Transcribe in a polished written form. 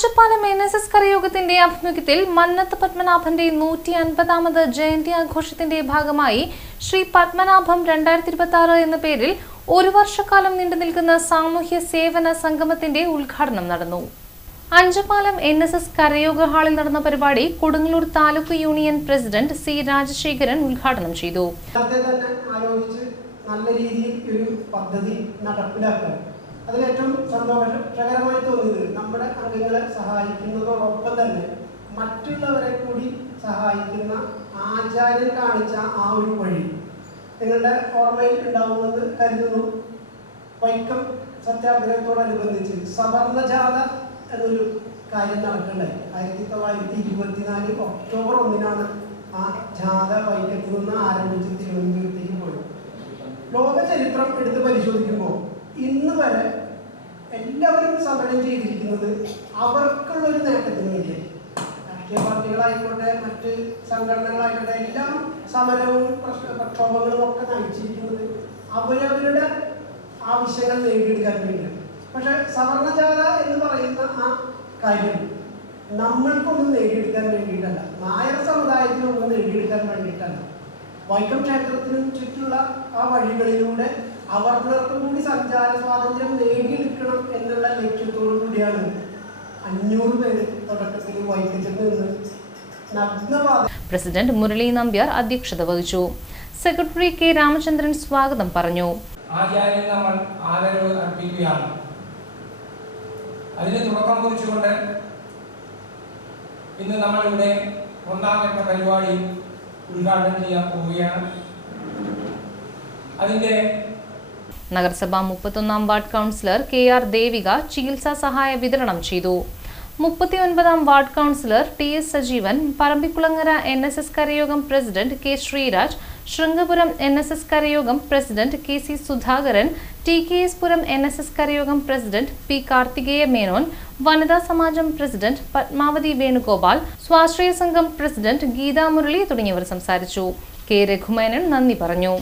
Anchappalam NSS കരയോഗത്തിന്റെ ആഭിമുഖ്യത്തിൽ മന്നത്ത് പത്മനാഭന്റെ 150ാമത് ജയന്തി ആഘോഷത്തിന്റെ ഭാഗമായി ശ്രീ പത്മനാഭം 2026 എന്ന പേരിൽ ഒരു വർഷക്കാലം നീണ്ടുനിൽക്കുന്ന സാമൂഹ്യ സേവന സംഗമത്തിന്റെ ഉദ്ഘാടനം നടന്നു. അഞ്ചപ്പാലം NSS കരയോഗ ഹാളിൽ നടന്ന പരിപാടി Kodungallur taluk union president C Rajasekharan ഉദ്ഘാടനം ചെയ്തു. നല്ല രീതിയിൽ ഒരു പദ്ധതി നടപ്പിലാക്കാൻ അതിലേറ്റവും സന്തോഷകരമായി തോന്നിയത് നമ്മുടെ അംഗങ്ങളെ സഹായിക്കുന്നതോടൊപ്പം തന്നെ മറ്റുള്ളവരെ കൂടി സഹായിക്കുന്ന ആചാര്യൻ കാണിച്ച ആ ഒരു വഴി നിങ്ങളുടെ ഓർമ്മയിൽ ഉണ്ടാവുമെന്ന് കരുതുന്നു. വൈക്കം സത്യാഗ്രഹത്തോടനുബന്ധിച്ച് സവർണജാഥ എന്നൊരു കാര്യം നടക്കണ്ടായി. 1924 ഒക്ടോബർ 1 ആ ജാഥ വൈക്കത്തിൽ നിന്ന് ആരംഭിച്ച് തിരുവനന്തപുരത്തേക്ക് പോയത്. ലോക ചരിത്രം എടുത്ത് പരിശോധിക്കുമ്പോൾ ഇന്ന് വരെ എല്ലാവരും സമരം ചെയ്തിരിക്കുന്നത് അവർക്കുള്ളൊരു നേട്ടത്തിന് വേണ്ടിയാണ്. രാഷ്ട്രീയ പാർട്ടികളായിക്കോട്ടെ, മറ്റ് സംഘടനകളായിക്കോട്ടെ, എല്ലാം സമരവും പ്രക്ഷോഭങ്ങളും ഒക്കെ നയിച്ചിരിക്കുന്നത് അവരവരുടെ ആവശ്യങ്ങൾ നേടിയെടുക്കാൻ വേണ്ടിയാണ്. പക്ഷെ സവർണജാഥ എന്ന് പറയുന്ന ആ കാര്യം നമ്മൾക്കൊന്നും നേടിയെടുക്കാൻ വേണ്ടിയിട്ടല്ല, നായർ സമുദായത്തിനൊന്നും നേടിയെടുക്കാൻ വേണ്ടിയിട്ടല്ല. വൈക്കം ക്ഷേത്രത്തിനും ചുറ്റുള്ള ആ വഴികളിലൂടെ അവർക്കും കൂടി സഞ്ചാര സ്വാതന്ത്ര്യം നേടിയെടുക്കണം എന്നുള്ള ലക്ഷ്യത്തോടു കൂടിയാണ് 500 പേര് തുടക്കത്തിൽ വൈക്കത്തിൽ നിന്ന് നഗ്നപാത. പ്രസിഡന്റ് മുരളി നമ്പ്യാർ അധ്യക്ഷത വഹിച്ചു. സെക്രട്ടറി കെ രാമചന്ദ്രൻ സ്വാഗതം പറഞ്ഞു. നമ്മൾ ആദരവ് അർപ്പിക്കുകയാണ്. അതിന് തുടക്കം കുറിച്ചുകൊണ്ട് ഇന്ന് നമ്മളിവിടെ 1ാം ഘട്ട പരിപാടി ഉദ്ഘാടനം ചെയ്യാൻ പോവുകയാണ്. അതിന്റെ നഗരസഭ 31ാം വാർഡ് കൗൺസിലർ KR ദേവിക ചികിത്സാ സഹായ വിതരണം ചെയ്തു. 39ാം ward councillor TS Sajeevan, Parambikulangara NSS കരയോഗം president K Sreeraj, Sringapuram NSS കരയോഗം president KC Sudhakaran, TKS Puram NSS കരയോഗം പ്രസിഡന്റ് P കാർത്തികേയ മേനോൻ, വനിതാ സമാജം പ്രസിഡന്റ് പത്മാവതി വേണുഗോപാൽ, സ്വാശ്രയ സംഘം പ്രസിഡന്റ് ഗീതാ മുരളി തുടങ്ങിയവർ സംസാരിച്ചു. K രഘുമേനൻ നന്ദി പറഞ്ഞു.